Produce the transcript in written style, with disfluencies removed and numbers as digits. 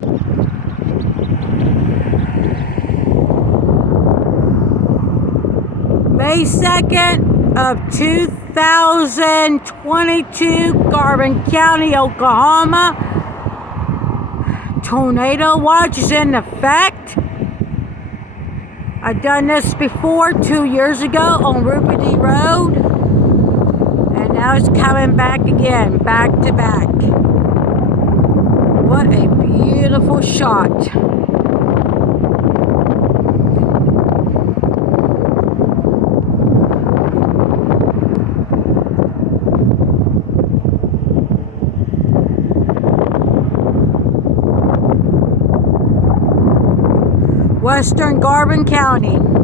May 2nd of 2022, Garvin County, Oklahoma. Tornado watch is in effect. I've done this before 2 years ago on Ruby Road. And now it's coming back again, back to back. What a beautiful shot. Western Garvin County.